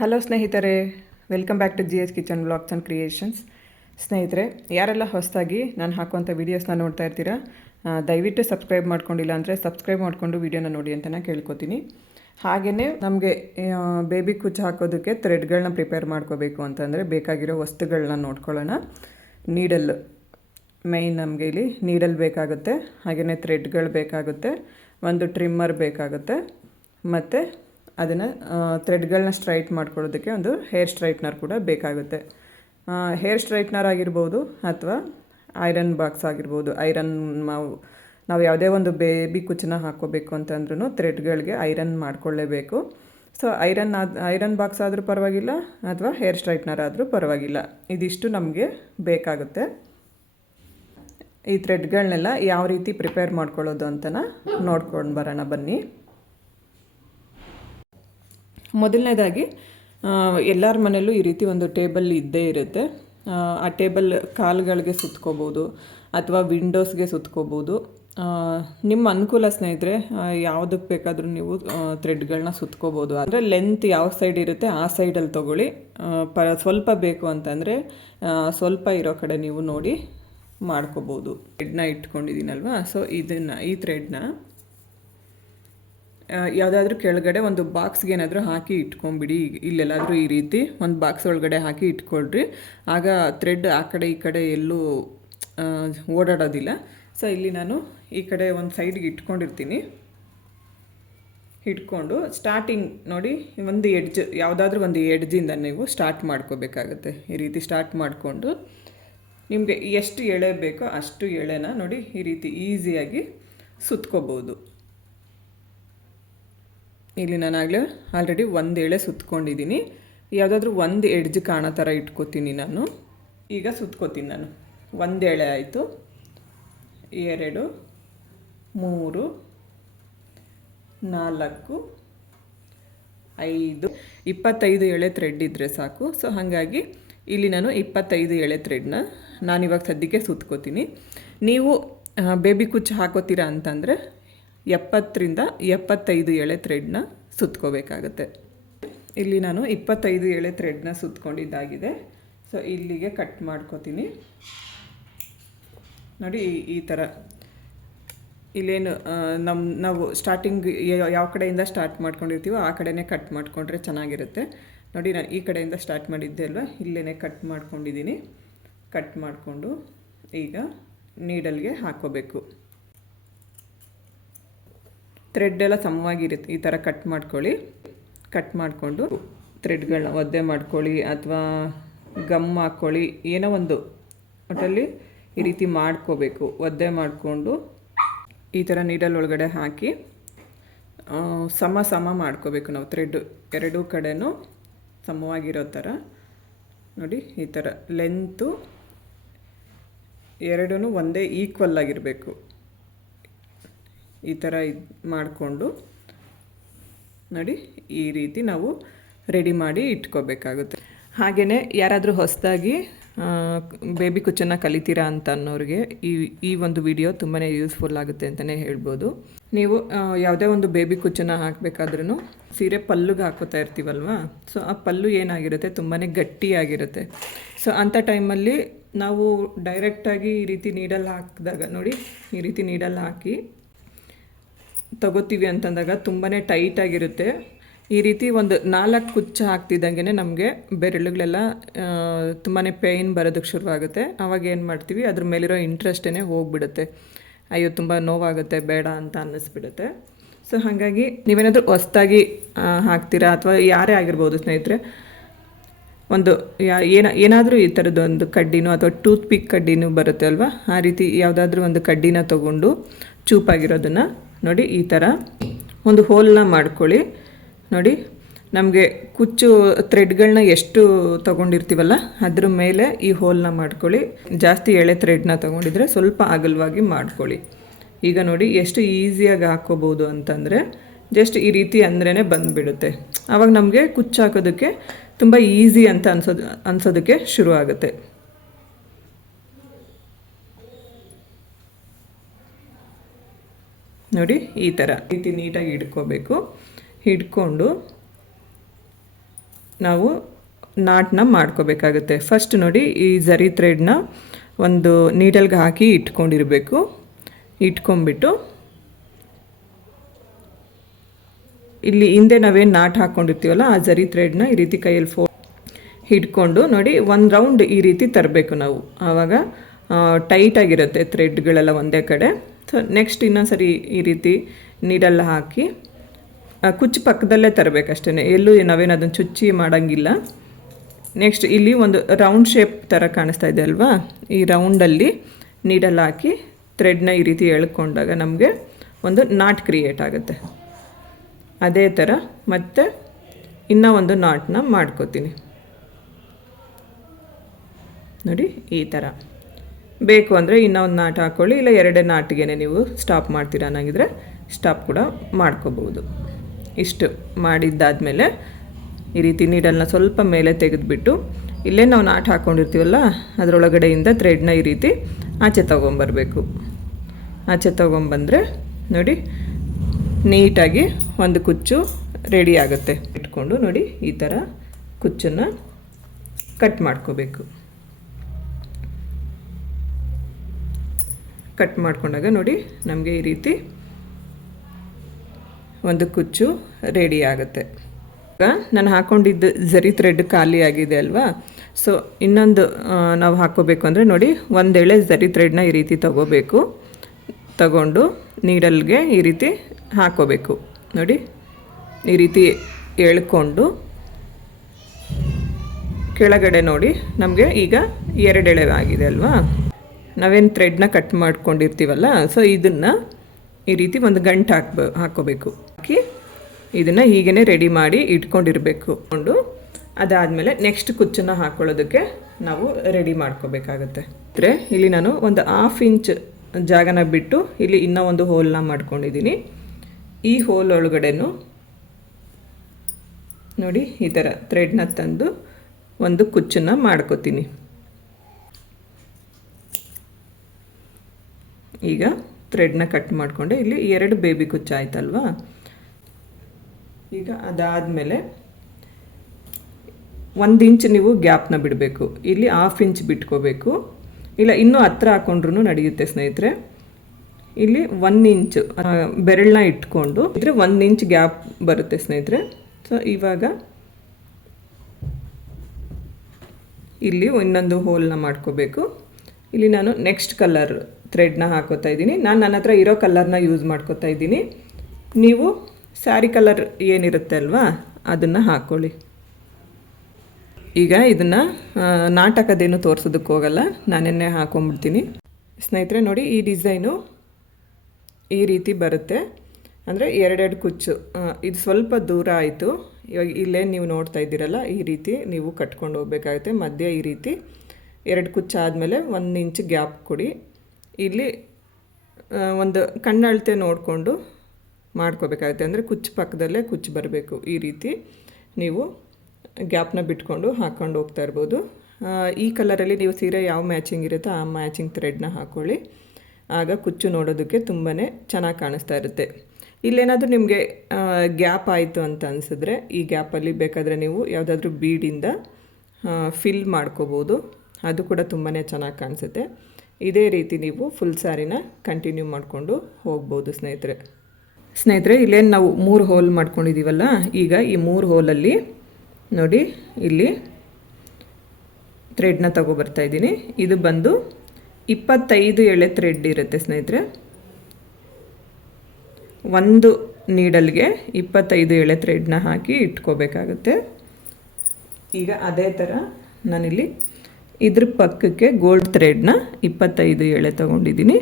Hello ಸ್ನೇಹಿತರೆ, welcome back to GH kitchen vlogs and creations. ಸ್ನೇಹಿತರೆ, ಯಾರೆಲ್ಲ ಹೊಸದಾಗಿ ನಾನು ಹಾಕುವಂಥ ವೀಡಿಯೋಸ್ನ ನೋಡ್ತಾ ಇರ್ತೀರಾ, ದಯವಿಟ್ಟು ಸಬ್ಸ್ಕ್ರೈಬ್ ಮಾಡ್ಕೊಂಡಿಲ್ಲ ಅಂದರೆ ಸಬ್ಸ್ಕ್ರೈಬ್ ಮಾಡಿಕೊಂಡು ವೀಡಿಯೋನ ನೋಡಿ ಅಂತ ನಾನು ಕೇಳ್ಕೊತೀನಿ. ಹಾಗೆಯೇ ನಮಗೆ ಬೇಬಿ ಕುಚ್ಚು ಹಾಕೋದಕ್ಕೆ ಥ್ರೆಡ್ಗಳನ್ನ ಪ್ರಿಪೇರ್ ಮಾಡ್ಕೋಬೇಕು ಅಂತಂದರೆ ಬೇಕಾಗಿರೋ ವಸ್ತುಗಳನ್ನ ನೋಡ್ಕೊಳ್ಳೋಣ. ನೀಡಲ್ ಮೈನ್, ನಮಗೆ ಇಲ್ಲಿ ನೀಡಲ್ ಬೇಕಾಗುತ್ತೆ, ಹಾಗೆಯೇ ಥ್ರೆಡ್ಗಳು ಬೇಕಾಗುತ್ತೆ, ಒಂದು ಟ್ರಿಮ್ಮರ್ ಬೇಕಾಗುತ್ತೆ, ಮತ್ತು ಅದನ್ನು ಥ್ರೆಡ್ಗಳನ್ನ ಸ್ಟ್ರೈಟ್ ಮಾಡ್ಕೊಳ್ಳೋದಕ್ಕೆ ಒಂದು ಹೇರ್ ಸ್ಟ್ರೈಟ್ನರ್ ಕೂಡ ಬೇಕಾಗುತ್ತೆ. ಹೇರ್ ಸ್ಟ್ರೈಟ್ನರ್ ಆಗಿರ್ಬೋದು ಅಥವಾ ಐರನ್ ಬಾಕ್ಸ್ ಆಗಿರ್ಬೋದು. ನಾವು ಯಾವುದೇ ಒಂದು ಬೇಬಿ ಕುಚ್ಚನ್ನ ಹಾಕ್ಕೋಬೇಕು ಅಂತಂದ್ರೂ ಥ್ರೆಡ್ಗಳಿಗೆ ಐರನ್ ಮಾಡ್ಕೊಳ್ಳೇಬೇಕು. ಸೊ ಐರನ್ ಬಾಕ್ಸ್ ಆದರೂ ಪರವಾಗಿಲ್ಲ ಅಥವಾ ಹೇರ್ ಸ್ಟ್ರೈಟ್ನರ್ ಆದರೂ ಪರವಾಗಿಲ್ಲ, ಇದಿಷ್ಟು ನಮಗೆ ಬೇಕಾಗುತ್ತೆ. ಈ ಥ್ರೆಡ್ಗಳನ್ನೆಲ್ಲ ಯಾವ ರೀತಿ ಪ್ರಿಪೇರ್ ಮಾಡ್ಕೊಳ್ಳೋದು ಅಂತನ ನೋಡ್ಕೊಂಡು ಬರೋಣ ಬನ್ನಿ. ಮೊದಲನೇದಾಗಿ ಎಲ್ಲರ ಮನೆಯಲ್ಲೂ ಈ ರೀತಿ ಒಂದು ಟೇಬಲ್ ಇದ್ದೇ ಇರುತ್ತೆ. ಆ ಟೇಬಲ್ ಕಾಲುಗಳಿಗೆ ಸುತ್ಕೋಬೋದು ಅಥವಾ ವಿಂಡೋಸ್ಗೆ ಸುತ್ಕೋಬೋದು. ನಿಮ್ಮ ಅನುಕೂಲ ಸ್ನೇಹಿತರೆ, ಯಾವುದಕ್ಕೆ ಬೇಕಾದರೂ ನೀವು ಥ್ರೆಡ್ಗಳನ್ನ ಸುತ್ಕೋಬೋದು. ಅಂದರೆ ಲೆಂತ್ ಯಾವ ಸೈಡ್ ಇರುತ್ತೆ ಆ ಸೈಡಲ್ಲಿ ತೊಗೊಳ್ಳಿ. ಸ್ವಲ್ಪ ಬೇಕು ಅಂತಂದರೆ ಸ್ವಲ್ಪ ಇರೋ ಕಡೆ ನೀವು ನೋಡಿ ಮಾಡ್ಕೋಬೋದು. ಥ್ರೆಡ್ನ ಇಟ್ಕೊಂಡಿದ್ದೀನಲ್ವ, ಸೊ ಈ ಥ್ರೆಡ್ನ ಯಾವುದಾದ್ರೂ ಕೆಳಗಡೆ ಒಂದು ಬಾಕ್ಸ್ಗೆ ಏನಾದರೂ ಹಾಕಿ ಇಟ್ಕೊಂಬಿಡಿ. ಇಲ್ಲೆಲ್ಲಾದರೂ ಈ ರೀತಿ ಒಂದು ಬಾಕ್ಸ್ ಒಳಗಡೆ ಹಾಕಿ ಇಟ್ಕೊಳ್ರಿ. ಆಗ ಥ್ರೆಡ್ ಆ ಕಡೆ ಈ ಕಡೆ ಎಲ್ಲೂ ಓಡಾಡೋದಿಲ್ಲ. ಸೊ ಇಲ್ಲಿ ನಾನು ಈ ಕಡೆ ಒಂದು ಸೈಡ್ಗೆ ಇಟ್ಕೊಂಡಿರ್ತೀನಿ. ಇಟ್ಕೊಂಡು ಸ್ಟಾರ್ಟಿಂಗ್ ನೋಡಿ, ಒಂದು ಎಡ್ಜ್, ಯಾವುದಾದ್ರೂ ಒಂದು ಎಡ್ಜಿಂದ ನೀವು ಸ್ಟಾರ್ಟ್ ಮಾಡ್ಕೋಬೇಕಾಗತ್ತೆ. ಈ ರೀತಿ ಸ್ಟಾರ್ಟ್ ಮಾಡಿಕೊಂಡು ನಿಮಗೆ ಎಷ್ಟು ಎಳೆ ಬೇಕೋ ಅಷ್ಟು ಎಳೆನ ನೋಡಿ ಈ ರೀತಿ ಈಸಿಯಾಗಿ ಸುತ್ಕೋಬೋದು. ಇಲ್ಲಿ ನಾನು ಆಲ್ರೆಡಿ ಒಂದು ಎಳೆ ಸುತ್ಕೊಂಡಿದ್ದೀನಿ. ಯಾವುದಾದ್ರೂ ಒಂದು ಎಡ್ಜ್ ಕಾಣೋ ಥರ ಇಟ್ಕೋತೀನಿ ನಾನು. ಈಗ ಸುತ್ಕೋತೀನಿ ನಾನು. ಒಂದು ಎಳೆ ಆಯಿತು, 2, 3, 4, 5, 25 ಎಳೆ ಥ್ರೆಡ್ ಇದ್ದರೆ ಸಾಕು. ಸೊ ಹಾಗಾಗಿ ಇಲ್ಲಿ ನಾನು 25 ಎಳೆ ಥ್ರೆಡ್ನ ನಾನಿವಾಗ ಸದ್ಯಕ್ಕೆ ಸುತ್ಕೋತೀನಿ. ನೀವು ಬೇಬಿ ಕುಚ್ಚು ಹಾಕೋತೀರಾ ಅಂತಂದರೆ 70ರಿಂದ 75 ಎಳೆ ಥ್ರೆಡ್ನ ಸುತ್ಕೋಬೇಕಾಗತ್ತೆ. ಇಲ್ಲಿ ನಾನು 25 ಎಳೆ ಥ್ರೆಡ್ನ ಸುತ್ಕೊಂಡಿದ್ದಾಗಿದೆ. ಸೊ ಇಲ್ಲಿಗೆ ಕಟ್ ಮಾಡ್ಕೋತೀನಿ. ನೋಡಿ ಈ ಥರ ಇಲ್ಲೇನು ನಾವು ಸ್ಟಾರ್ಟಿಂಗ್ ಯಾವ ಕಡೆಯಿಂದ ಸ್ಟಾರ್ಟ್ ಮಾಡ್ಕೊಂಡಿರ್ತೀವೋ ಆ ಕಡೆನೇ ಕಟ್ ಮಾಡಿಕೊಂಡ್ರೆ ಚೆನ್ನಾಗಿರುತ್ತೆ. ನೋಡಿ, ನಾನು ಈ ಕಡೆಯಿಂದ ಸ್ಟಾರ್ಟ್ ಮಾಡಿದ್ದೆ ಅಲ್ವಾ, ಇಲ್ಲೇ ಕಟ್ ಮಾಡ್ಕೊಂಡಿದ್ದೀನಿ. ಕಟ್ ಮಾಡಿಕೊಂಡು ಈಗ ನೀಡಲ್ಗೆ ಹಾಕ್ಕೋಬೇಕು. ಥ್ರೆಡ್ಡೆಲ್ಲ ಸಮವಾಗಿರುತ್ತೆ. ಈ ಥರ ಕಟ್ ಮಾಡ್ಕೊಳ್ಳಿ. ಕಟ್ ಮಾಡಿಕೊಂಡು ಥ್ರೆಡ್ಗಳನ್ನ ಒದ್ದೆ ಮಾಡ್ಕೊಳ್ಳಿ ಅಥವಾ ಗಮ್ ಹಾಕ್ಕೊಳ್ಳಿ, ಏನೋ ಒಂದು ಒಟ್ಟಲ್ಲಿ ಈ ರೀತಿ ಮಾಡ್ಕೋಬೇಕು. ಒದ್ದೆ ಮಾಡಿಕೊಂಡು ಈ ಥರ ನೀಡಲ್ ಒಳಗಡೆ ಹಾಕಿ ಸಮ ಮಾಡ್ಕೋಬೇಕು ನಾವು. ಥ್ರೆಡ್ ಎರಡೂ ಕಡೆನೂ ಸಮವಾಗಿರೋ ಥರ ನೋಡಿ. ಈ ಥರ ಲೆಂತು ಎರಡೂ ಒಂದೇ ಈಕ್ವಲ್ ಆಗಿರಬೇಕು. ಈ ಥರ ಮಾಡಿಕೊಂಡು ನೋಡಿ ಈ ರೀತಿ ನಾವು ರೆಡಿ ಮಾಡಿ ಇಟ್ಕೋಬೇಕಾಗುತ್ತೆ. ಹಾಗೆಯೇ ಯಾರಾದರೂ ಹೊಸದಾಗಿ ಬೇಬಿ ಕುಚ್ಚನ್ನು ಕಲಿತೀರಾ ಅಂತ ಅನ್ನೋರಿಗೆ ಈ ಒಂದು ವಿಡಿಯೋ ತುಂಬಾ ಯೂಸ್ಫುಲ್ ಆಗುತ್ತೆ ಅಂತಲೇ ಹೇಳ್ಬೋದು. ನೀವು ಯಾವುದೇ ಒಂದು ಬೇಬಿ ಕುಚ್ಚನ್ನು ಹಾಕಬೇಕಾದ್ರೂ ಸೀರೆ ಪಲ್ಲುಗೆ ಹಾಕೋತಾ ಇರ್ತೀವಲ್ವ, ಸೊ ಆ ಪಲ್ಲು ಏನಾಗಿರುತ್ತೆ ತುಂಬಾ ಗಟ್ಟಿಯಾಗಿರುತ್ತೆ. ಸೊ ಅಂಥ ಟೈಮಲ್ಲಿ ನಾವು ಡೈರೆಕ್ಟಾಗಿ ಈ ರೀತಿ ನೀಡಲ್ ಹಾಕಿದಾಗ ನೋಡಿ, ಈ ರೀತಿ ನೀಡಲ್ ಹಾಕಿ ತಗೋತೀವಿ ಅಂತಂದಾಗ ತುಂಬಾ ಟೈಟಾಗಿರುತ್ತೆ. ಈ ರೀತಿ ಒಂದು 4 ಕುಚ್ಚು ಹಾಕ್ತಿದ್ದಂಗೆ ನಮಗೆ ಬೆರಳುಗಳೆಲ್ಲ ತುಂಬಾ ಪೇಯ್ನ್ ಬರೋದಕ್ಕೆ ಶುರುವಾಗುತ್ತೆ. ಆವಾಗ ಏನು ಮಾಡ್ತೀವಿ, ಅದ್ರ ಮೇಲಿರೋ ಇಂಟ್ರೆಸ್ಟೇ ಹೋಗಿಬಿಡುತ್ತೆ. ಅಯ್ಯೋ ತುಂಬ ನೋವಾಗುತ್ತೆ, ಬೇಡ ಅಂತ ಅನ್ನಿಸ್ಬಿಡುತ್ತೆ. ಸೊ ಹಾಗಾಗಿ ನೀವೇನಾದರೂ ಹೊಸ್ದಾಗಿ ಹಾಕ್ತೀರಾ ಅಥವಾ ಯಾರೇ ಆಗಿರ್ಬೋದು ಸ್ನೇಹಿತರೆ, ಒಂದು ಏನಾದರೂ ಈ ಥರದ್ದು ಒಂದು ಕಡ್ಡಿನೋ ಅಥವಾ ಟೂತ್ ಪಿಕ್ ಕಡ್ಡಿನೂ ಬರುತ್ತೆ ಅಲ್ವಾ, ಆ ರೀತಿ ಯಾವುದಾದ್ರೂ ಒಂದು ಕಡ್ಡಿನ ತೊಗೊಂಡು ಚೂಪಾಗಿರೋದನ್ನು ನೋಡಿ ಈ ಥರ ಒಂದು ಹೋಲನ್ನ ಮಾಡ್ಕೊಳ್ಳಿ. ನೋಡಿ, ನಮಗೆ ಕುಚ್ಚು ಥ್ರೆಡ್ಗಳನ್ನ ಎಷ್ಟು ತೊಗೊಂಡಿರ್ತೀವಲ್ಲ ಅದ್ರ ಮೇಲೆ ಈ ಹೋಲನ್ನ ಮಾಡ್ಕೊಳ್ಳಿ. ಜಾಸ್ತಿ ಎಳೆ ಥ್ರೆಡ್ನ ತೊಗೊಂಡಿದ್ರೆ ಸ್ವಲ್ಪ ಅಗಲವಾಗಿ ಮಾಡ್ಕೊಳ್ಳಿ. ಈಗ ನೋಡಿ ಎಷ್ಟು ಈಸಿಯಾಗಿ ಹಾಕ್ಕೋಬೋದು ಅಂತಂದರೆ, ಜಸ್ಟ್ ಈ ರೀತಿ ಅಂದ್ರೇ ಬಂದುಬಿಡುತ್ತೆ. ಆವಾಗ ನಮಗೆ ಕುಚ್ಚು ಹಾಕೋದಕ್ಕೆ ತುಂಬ ಈಸಿ ಅಂತ ಅನ್ಸೋದಕ್ಕೆ ಶುರು ಆಗುತ್ತೆ. ನೋಡಿ ಈ ಥರ ರೀತಿ ನೀಟಾಗಿ ಹಿಡ್ಕೋಬೇಕು. ಹಿಡ್ಕೊಂಡು ನಾವು ನಾಟನ್ನ ಮಾಡ್ಕೋಬೇಕಾಗುತ್ತೆ. ಫಸ್ಟ್ ನೋಡಿ ಈ ಝರಿ ಥ್ರೆಡ್ನ ಒಂದು ನೀಡಲ್ಗೆ ಹಾಕಿ ಇಟ್ಕೊಂಡಿರಬೇಕು. ಇಟ್ಕೊಂಡ್ಬಿಟ್ಟು ಇಲ್ಲಿ ಹಿಂದೆ ನಾವೇನು ನಾಟ್ ಹಾಕ್ಕೊಂಡಿರ್ತೀವಲ್ಲ ಆ ಝರಿ ಥ್ರೆಡ್ನ ಈ ರೀತಿ ಕೈಯಲ್ಲಿ ಹಿಡ್ಕೊಂಡು ನೋಡಿ ಒಂದು ರೌಂಡ್ ಈ ರೀತಿ ತರಬೇಕು ನಾವು. ಆವಾಗ ಟೈಟಾಗಿರುತ್ತೆ ಥ್ರೆಡ್ಗಳೆಲ್ಲ ಒಂದೇ ಕಡೆ. ಸೊ ನೆಕ್ಸ್ಟ್ ಇನ್ನೊಂದು ಸರಿ ಈ ರೀತಿ ನೀಡಲ್ಲ ಹಾಕಿ ಕುಚ್ಚು ಪಕ್ಕದಲ್ಲೇ ತರಬೇಕಷ್ಟೇ, ಎಲ್ಲೂ ನಾವೇನು ಅದನ್ನು ಚುಚ್ಚಿ ಮಾಡೋಂಗಿಲ್ಲ. ನೆಕ್ಸ್ಟ್ ಇಲ್ಲಿ ಒಂದು ರೌಂಡ್ ಶೇಪ್ ಥರ ಕಾಣಿಸ್ತಾ ಇದೆ ಅಲ್ವಾ, ಈ ರೌಂಡಲ್ಲಿ ನೀಡಲ್ ಹಾಕಿ ಥ್ರೆಡ್ನ ಈ ರೀತಿ ಎಳ್ಕೊಂಡಾಗ ನಮಗೆ ಒಂದು ನಾಟ್ ಕ್ರಿಯೇಟ್ ಆಗುತ್ತೆ. ಅದೇ ಥರ ಮತ್ತೆ ಇನ್ನೂ ಒಂದು ನಾಟನ್ನ ಮಾಡ್ಕೋತೀನಿ ನೋಡಿ. ಈ ಥರ ಬೇಕು ಅಂದರೆ ಇನ್ನೂ ಒಂದು ನಾಟ್ ಹಾಕ್ಕೊಳ್ಳಿ, ಇಲ್ಲ ಎರಡೇ ನಾಟಿಗೆ ನೀವು ಸ್ಟಾಪ್ ಮಾಡ್ತೀರಾ ಅನ್ನಂಗಿದ್ರೆ ಸ್ಟಾಪ್ ಕೂಡ ಮಾಡ್ಕೋಬೋದು. ಇಷ್ಟು ಮಾಡಿದ್ದಾದಮೇಲೆ ಈ ರೀತಿ ನೀಡಲ್ನ ಸ್ವಲ್ಪ ಮೇಲೆ ತೆಗೆದುಬಿಟ್ಟು ಇಲ್ಲೇ ನಾವು ನಾಟ್ ಹಾಕ್ಕೊಂಡಿರ್ತೀವಲ್ಲ ಅದರೊಳಗಡೆಯಿಂದ ಥ್ರೆಡ್ನ ಈ ರೀತಿ ಆಚೆ ತೊಗೊಂಬರಬೇಕು. ಆಚೆ ತೊಗೊಂಬಂದರೆ ನೋಡಿ ನೀಟಾಗಿ ಒಂದು ಕುಚ್ಚು ರೆಡಿ ಆಗುತ್ತೆ. ಇಟ್ಕೊಂಡು ನೋಡಿ ಈ ಥರ ಕುಚ್ಚನ್ನು ಕಟ್ ಮಾಡ್ಕೋಬೇಕು. ಕಟ್ ಮಾಡ್ಕೊಂಡಾಗ ನೋಡಿ ನಮಗೆ ಈ ರೀತಿ ಒಂದು ಕುಚ್ಚು ರೆಡಿ ಆಗುತ್ತೆ. ಈಗ ನಾನು ಹಾಕ್ಕೊಂಡಿದ್ದು ಝರಿ ಥ್ರೆಡ್ ಖಾಲಿ ಆಗಿದೆ ಅಲ್ವಾ, ಸೊ ಇನ್ನೊಂದು ನಾವು ಹಾಕ್ಕೋಬೇಕು ಅಂದರೆ ನೋಡಿ ಒಂದೆಳೆ ಝರಿ ಥ್ರೆಡ್ನ ಈ ರೀತಿ ತಗೊಂಡು ನೀಡಲ್ಗೆ ಈ ರೀತಿ ಹಾಕ್ಕೋಬೇಕು. ನೋಡಿ ಈ ರೀತಿ ಎಳ್ಕೊಂಡು ಕೆಳಗಡೆ ನೋಡಿ ನಮಗೆ ಈಗ 2 ಎಳೆ ಆಗಿದೆ ಅಲ್ವಾ. ನಾವೇನು ಥ್ರೆಡ್ನ ಕಟ್ ಮಾಡ್ಕೊಂಡಿರ್ತೀವಲ್ಲ, ಸೊ ಇದನ್ನು ಈ ರೀತಿ ಒಂದು ಗಂಟು ಹಾಕ್ಕೋಬೇಕು. ಹಾಕಿ ಇದನ್ನು ಹೀಗೇ ರೆಡಿ ಮಾಡಿ ಇಟ್ಕೊಂಡಿರಬೇಕು. ಅದಾದಮೇಲೆ ನೆಕ್ಸ್ಟ್ ಕುಚ್ಚನ್ನು ಹಾಕ್ಕೊಳ್ಳೋದಕ್ಕೆ ನಾವು ರೆಡಿ ಮಾಡ್ಕೋಬೇಕಾಗತ್ತೆ. ಅಂದರೆ ಇಲ್ಲಿ ನಾನು ಒಂದು 1/2 ಇಂಚ್ ಜಾಗನ ಬಿಟ್ಟು ಇಲ್ಲಿ ಇನ್ನೂ ಒಂದು ಹೋಲ್ನ ಮಾಡ್ಕೊಂಡಿದ್ದೀನಿ. ಈ ಹೋಲ್ ಒಳಗಡೆನೂ ನೋಡಿ ಈ ಥರ ಥ್ರೆಡ್ನ ತಂದು ಒಂದು ಕುಚ್ಚನ್ನು ಮಾಡ್ಕೋತೀನಿ. ಈಗ ಥ್ರೆಡ್ನ ಕಟ್ ಮಾಡಿಕೊಂಡೆ ಇಲ್ಲಿ 2 ಬೇಬಿ ಕುಚ್ಚು ಆಯ್ತಲ್ವಾ. ಈಗ ಅದಾದಮೇಲೆ 1 ಇಂಚ್ ನೀವು ಗ್ಯಾಪ್ನ ಬಿಡಬೇಕು. ಇಲ್ಲಿ 1/2 ಇಂಚ್ ಬಿಟ್ಕೋಬೇಕು, ಇಲ್ಲ ಇನ್ನೂ ಹತ್ರ ಹಾಕ್ಕೊಂಡ್ರೂ ನಡೆಯುತ್ತೆ ಸ್ನೇಹಿತರೆ. ಇಲ್ಲಿ 1 ಇಂಚ್ ಬೆರಳನ್ನ ಇಟ್ಕೊಂಡು ಇದ್ರೆ 1 ಇಂಚ್ ಗ್ಯಾಪ್ ಬರುತ್ತೆ ಸ್ನೇಹಿತರೆ. ಸೊ ಇವಾಗ ಇಲ್ಲಿ ಇನ್ನೊಂದು ಹೋಲ್ನ ಮಾಡ್ಕೋಬೇಕು. ಇಲ್ಲಿ ನಾನು ನೆಕ್ಸ್ಟ್ ಕಲರ್ ಥ್ರೆಡ್ನ ಹಾಕೋತಾ ಇದ್ದೀನಿ. ನಾನು ನನ್ನ ಹತ್ರ ಇರೋ ಕಲರ್ನ ಯೂಸ್ ಮಾಡ್ಕೋತಾ ಇದ್ದೀನಿ. ನೀವು ಸ್ಯಾರಿ ಕಲರ್ ಏನಿರುತ್ತೆ ಅಲ್ವಾ ಅದನ್ನು ಹಾಕ್ಕೊಳ್ಳಿ. ಈಗ ಇದನ್ನು ನಾಟಕದೇನು ತೋರಿಸೋದಕ್ಕೆ ಹೋಗಲ್ಲ, ನಾನೆನ್ನೇ ಹಾಕೊಂಡ್ಬಿಡ್ತೀನಿ ಸ್ನೇಹಿತರೆ. ನೋಡಿ ಈ ಡಿಸೈನು ಈ ರೀತಿ ಬರುತ್ತೆ, ಅಂದರೆ 2 ಕುಚ್ಚು. ಇದು ಸ್ವಲ್ಪ ದೂರ ಆಯಿತು. ಇವಾಗ ಇಲ್ಲೇ ನೀವು ನೋಡ್ತಾ ಇದ್ದೀರಲ್ಲ, ಈ ರೀತಿ ನೀವು ಕಟ್ಕೊಂಡು ಹೋಗ್ಬೇಕಾಗುತ್ತೆ. ಮಧ್ಯೆ ಈ ರೀತಿ 2 ಕುಚ್ಚು ಆದಮೇಲೆ 1 ಇಂಚ್ ಗ್ಯಾಪ್ ಕೊಡಿ. ಇಲ್ಲಿ ಒಂದು ಕಣ್ಣಳತೆ ನೋಡಿಕೊಂಡು ಮಾಡ್ಕೋಬೇಕಾಗುತ್ತೆ, ಅಂದರೆ ಕುಚ್ಚು ಪಕ್ಕದಲ್ಲೇ ಕುಚ್ಚು ಬರಬೇಕು. ಈ ರೀತಿ ನೀವು ಗ್ಯಾಪ್ನ ಬಿಟ್ಕೊಂಡು ಹಾಕ್ಕೊಂಡು ಹೋಗ್ತಾ ಇರ್ಬೋದು. ಈ ಕಲರಲ್ಲಿ ನೀವು ಸೀರೆ ಯಾವ ಮ್ಯಾಚಿಂಗ್ ಇರುತ್ತೋ ಆ ಮ್ಯಾಚಿಂಗ್ ಥ್ರೆಡ್ನ ಹಾಕ್ಕೊಳ್ಳಿ. ಆಗ ಕುಚ್ಚು ನೋಡೋದಕ್ಕೆ ತುಂಬಾ ಚೆನ್ನಾಗಿ ಕಾಣಿಸ್ತಾ ಇರುತ್ತೆ. ಇಲ್ಲೇನಾದರೂ ನಿಮಗೆ ಗ್ಯಾಪ್ ಆಯಿತು ಅಂತ ಅನಿಸಿದ್ರೆ ಈ ಗ್ಯಾಪಲ್ಲಿ ಬೇಕಾದರೆ ನೀವು ಯಾವುದಾದ್ರೂ ಬೀಡಿಂದ ಫಿಲ್ ಮಾಡ್ಕೋಬೋದು, ಅದು ಕೂಡ ತುಂಬಾ ಚೆನ್ನಾಗಿ ಕಾಣಿಸುತ್ತೆ. ಇದೇ ರೀತಿ ನೀವು ಫುಲ್ ಸ್ಯಾರಿನ ಕಂಟಿನ್ಯೂ ಮಾಡಿಕೊಂಡು ಹೋಗ್ಬೋದು ಸ್ನೇಹಿತರೆ. ಇಲ್ಲೇನು ನಾವು 3 ಹೋಲ್ ಮಾಡ್ಕೊಂಡಿದ್ದೀವಲ್ಲ, ಈಗ ಈ 3 ಹೋಲಲ್ಲಿ ನೋಡಿ ಇಲ್ಲಿ ಥ್ರೆಡ್ನ ತಗೊಬರ್ತಾ ಇದ್ದೀನಿ. ಇದು ಬಂದು 25 ಎಳೆ ಥ್ರೆಡ್ ಇರುತ್ತೆ ಸ್ನೇಹಿತರೆ. ಒಂದು ನೀಡಲ್ಗೆ 25 ಎಳೆ ಥ್ರೆಡ್ನ ಹಾಕಿ ಇಟ್ಕೋಬೇಕಾಗುತ್ತೆ. ಈಗ ಅದೇ ಥರ ನಾನಿಲ್ಲಿ ಇದ್ರ ಪಕ್ಕಕ್ಕೆ ಗೋಲ್ಡ್ ಥ್ರೆಡ್ನ 25 ಎಳೆ ತೊಗೊಂಡಿದ್ದೀನಿ.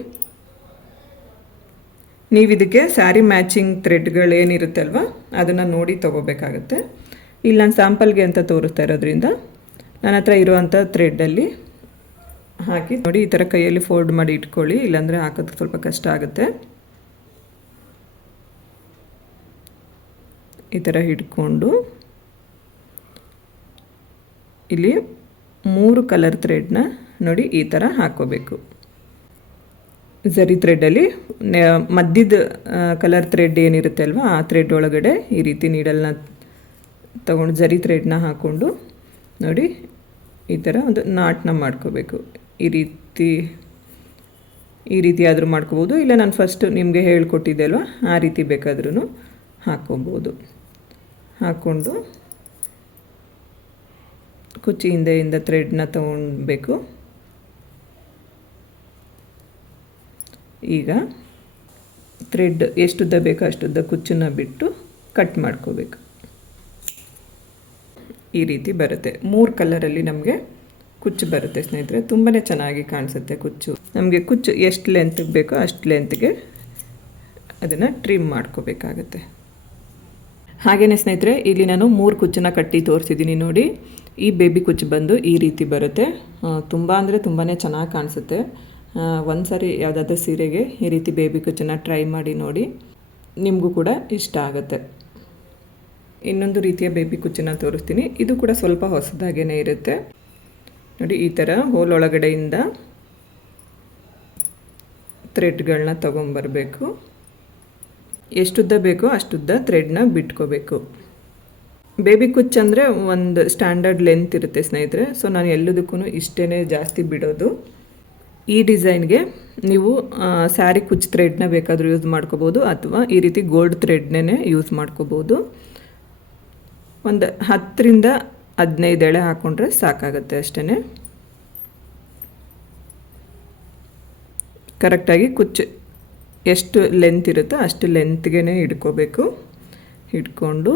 ನೀವು ಇದಕ್ಕೆ ಸ್ಯಾರಿ ಮ್ಯಾಚಿಂಗ್ ಥ್ರೆಡ್ಗಳೇನಿರುತ್ತೆ ಅಲ್ವಾ ಅದನ್ನು ನೋಡಿ ತೊಗೋಬೇಕಾಗುತ್ತೆ. ಇಲ್ಲಿ ನಾನು ಸ್ಯಾಂಪಲ್ಗೆ ಅಂತ ತೋರಿಸ್ತಾ ಇರೋದ್ರಿಂದ ನನ್ನ ಹತ್ರ ಇರುವಂಥ ಥ್ರೆಡ್ಡಲ್ಲಿ ಹಾಕಿ ನೋಡಿ ಈ ಥರ ಕೈಯಲ್ಲಿ ಫೋಲ್ಡ್ ಮಾಡಿ ಇಟ್ಕೊಳ್ಳಿ, ಇಲ್ಲಾಂದರೆ ಹಾಕೋದಕ್ಕೆ ಸ್ವಲ್ಪ ಕಷ್ಟ ಆಗುತ್ತೆ. ಈ ಥರ ಹಿಡ್ಕೊಂಡು ಇಲ್ಲಿ 3 ಕಲರ್ ಥ್ರೆಡ್ನ ನೋಡಿ ಈ ಥರ ಹಾಕ್ಕೋಬೇಕು. ಝರಿ ಥ್ರೆಡ್ಡಲ್ಲಿ ಮಧ್ಯದ ಕಲರ್ ಥ್ರೆಡ್ ಏನಿರುತ್ತೆ ಅಲ್ವಾ ಆ ಥ್ರೆಡ್ ಒಳಗಡೆ ಈ ರೀತಿ ನೀಡಲ್ನ ತಗೊಂಡು ಜರಿ ಥ್ರೆಡ್ನ ಹಾಕ್ಕೊಂಡು ನೋಡಿ ಈ ಥರ ಒಂದು ನಾಟನ್ನ ಮಾಡ್ಕೋಬೇಕು. ಈ ರೀತಿ ಆದರೂ ಮಾಡ್ಕೋಬೋದು, ಇಲ್ಲ ನಾನು ಫಸ್ಟು ನಿಮಗೆ ಹೇಳ್ಕೊಟ್ಟಿದ್ದೆ ಅಲ್ವಾ ಆ ರೀತಿ ಬೇಕಾದ್ರೂ ಹಾಕ್ಕೊಬೋದು. ಹಾಕ್ಕೊಂಡು ಕುಚ್ಚಿ ಹಿಂದೆಯಿಂದ ಥ್ರೆಡ್ನ ತಗೊಳ್ಬೇಕು. ಈಗ ಥ್ರೆಡ್ ಎಷ್ಟುದ್ದ ಬೇಕೋ ಅಷ್ಟುದ್ದ ಕುಚ್ಚನ್ನು ಬಿಟ್ಟು ಕಟ್ ಮಾಡ್ಕೋಬೇಕು. ಈ ರೀತಿ ಬರುತ್ತೆ. 3 ಕಲರಲ್ಲಿ ನಮಗೆ ಕುಚ್ಚು ಬರುತ್ತೆ ಸ್ನೇಹಿತರೆ. ತುಂಬಾ ಚೆನ್ನಾಗಿ ಕಾಣಿಸುತ್ತೆ ಕುಚ್ಚು. ನಮಗೆ ಕುಚ್ಚು ಎಷ್ಟು ಲೆಂತ್ಗೆ ಬೇಕೋ ಅಷ್ಟು ಲೆಂತ್ಗೆ ಅದನ್ನು ಟ್ರಿಮ್ ಮಾಡ್ಕೋಬೇಕಾಗತ್ತೆ. ಹಾಗೆಯೇ ಸ್ನೇಹಿತರೆ ಇಲ್ಲಿ ನಾನು 3 ಕುಚ್ಚನ್ನು ಕಟ್ಟಿ ತೋರಿಸಿದ್ದೀನಿ ನೋಡಿ. ಈ ಬೇಬಿ ಕುಚ್ಚು ಬಂದು ಈ ರೀತಿ ಬರುತ್ತೆ. ತುಂಬ ಅಂದರೆ ತುಂಬಾ ಚೆನ್ನಾಗಿ ಕಾಣಿಸುತ್ತೆ. ಒಂದು ಸಾರಿ ಯಾವುದಾದ್ರೂ ಸೀರೆಗೆ ಈ ರೀತಿ ಬೇಬಿ ಕುಚ್ಚನ್ನು ಟ್ರೈ ಮಾಡಿ ನೋಡಿ, ನಿಮಗೂ ಕೂಡ ಇಷ್ಟ ಆಗುತ್ತೆ. ಇನ್ನೊಂದು ರೀತಿಯ ಬೇಬಿ ಕುಚ್ಚನ್ನು ತೋರಿಸ್ತೀನಿ. ಇದು ಕೂಡ ಸ್ವಲ್ಪ ಹೊಸದಾಗೇ ಇರುತ್ತೆ ನೋಡಿ. ಈ ಥರ ಹೋಲೊಳಗಡೆಯಿಂದ ಥ್ರೆಡ್ಗಳನ್ನ ತೊಗೊಂಬರಬೇಕು. ಎಷ್ಟುದ್ದ ಬೇಕೋ ಅಷ್ಟುದ್ದ ಥ್ರೆಡ್ನ ಬಿಟ್ಕೋಬೇಕು. ಬೇಬಿ ಕುಚ್ಚು ಅಂದರೆ ಒಂದು ಸ್ಟ್ಯಾಂಡರ್ಡ್ ಲೆಂತ್ ಇರುತ್ತೆ ಸ್ನೇಹಿತರೆ. ಸೊ ನಾನು ಎಲ್ಲದಕ್ಕೂ ಇಷ್ಟೇ ಜಾಸ್ತಿ ಬಿಡೋದು. ಈ ಡಿಸೈನ್ಗೆ ನೀವು ಸ್ಯಾರಿ ಕುಚ್ಚು ಥ್ರೆಡ್ನ ಬೇಕಾದರೂ ಯೂಸ್ ಮಾಡ್ಕೋಬೋದು, ಅಥವಾ ಈ ರೀತಿ ಗೋಲ್ಡ್ ಥ್ರೆಡ್ನೇ ಯೂಸ್ ಮಾಡ್ಕೋಬೋದು. ಒಂದು 10ರಿಂದ 15 ಎಳೆ ಹಾಕ್ಕೊಂಡ್ರೆ ಸಾಕಾಗುತ್ತೆ ಅಷ್ಟೇ. ಕರೆಕ್ಟಾಗಿ ಕುಚ್ಚು ಎಷ್ಟು ಲೆಂತ್ ಇರುತ್ತೋ ಅಷ್ಟು ಲೆಂತ್ಗೆ ಹಿಡ್ಕೋಬೇಕು. ಹಿಡ್ಕೊಂಡು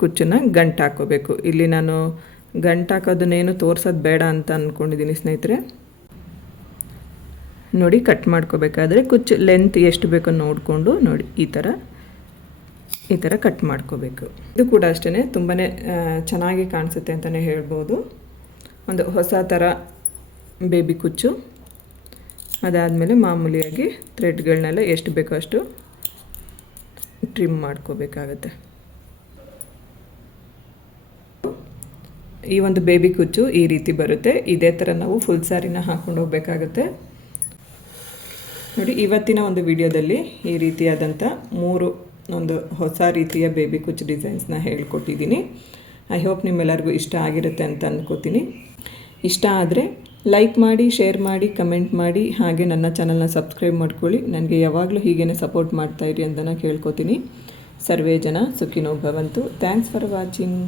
ಕುಚ್ಚನ್ನು ಗಂಟು ಹಾಕ್ಕೋಬೇಕು. ಇಲ್ಲಿ ನಾನು ಗಂಟು ಹಾಕೋದನ್ನೇನು ತೋರ್ಸೋದು ಬೇಡ ಅಂತ ಅಂದ್ಕೊಂಡಿದ್ದೀನಿ ಸ್ನೇಹಿತರೆ. ನೋಡಿ ಕಟ್ ಮಾಡ್ಕೋಬೇಕಾದ್ರೆ ಕುಚ್ಚು ಲೆಂತ್ ಎಷ್ಟು ಬೇಕೋ ನೋಡಿಕೊಂಡು ನೋಡಿ ಈ ಥರ ಕಟ್ ಮಾಡ್ಕೋಬೇಕು. ಇದು ಕೂಡ ಅಷ್ಟೇ ತುಂಬಾ ಚೆನ್ನಾಗಿ ಕಾಣಿಸುತ್ತೆ ಅಂತಲೇ ಹೇಳ್ಬೋದು. ಒಂದು ಹೊಸ ಥರ ಬೇಬಿ ಕುಚ್ಚು. ಅದಾದಮೇಲೆ ಮಾಮೂಲಿಯಾಗಿ ಥ್ರೆಡ್ಗಳನ್ನೆಲ್ಲ ಎಷ್ಟು ಬೇಕೋ ಅಷ್ಟು ಟ್ರಿಮ್ ಮಾಡ್ಕೋಬೇಕಾಗತ್ತೆ. ಈ ಒಂದು ಬೇಬಿ ಕುಚ್ಚು ಈ ರೀತಿ ಬರುತ್ತೆ. ಇದೇ ಥರ ನಾವು ಫುಲ್ ಸ್ಯಾರಿನ ಹಾಕ್ಕೊಂಡು ಹೋಗಬೇಕಾಗುತ್ತೆ ನೋಡಿ. ಇವತ್ತಿನ ಒಂದು ವಿಡಿಯೋದಲ್ಲಿ ಈ ರೀತಿಯಾದಂಥ 3 ಒಂದು ಹೊಸ ರೀತಿಯ ಬೇಬಿ ಕುಚ್ಚು ಡಿಸೈನ್ಸ್ನ ಹೇಳ್ಕೊಟ್ಟಿದ್ದೀನಿ. ಐ ಹೋಪ್ ನಿಮ್ಮೆಲ್ಲರಿಗೂ ಇಷ್ಟ ಆಗಿರುತ್ತೆ ಅಂತ ಅಂದ್ಕೋತೀನಿ. ಇಷ್ಟ ಆದರೆ ಲೈಕ್ ಮಾಡಿ, ಶೇರ್ ಮಾಡಿ, ಕಮೆಂಟ್ ಮಾಡಿ, ಹಾಗೆ ನನ್ನ ಚಾನಲ್ನ ಸಬ್ಸ್ಕ್ರೈಬ್ ಮಾಡ್ಕೊಳ್ಳಿ. ನನಗೆ ಯಾವಾಗಲೂ ಹೀಗೇ ಸಪೋರ್ಟ್ ಮಾಡ್ತಾಯಿರಿ ಅಂತ ನಾನು ಕೇಳ್ಕೊತೀನಿ. ಸರ್ವೇ ಜನ ಸುಖಿನೋ ಭವಂತು. Thanks for watching.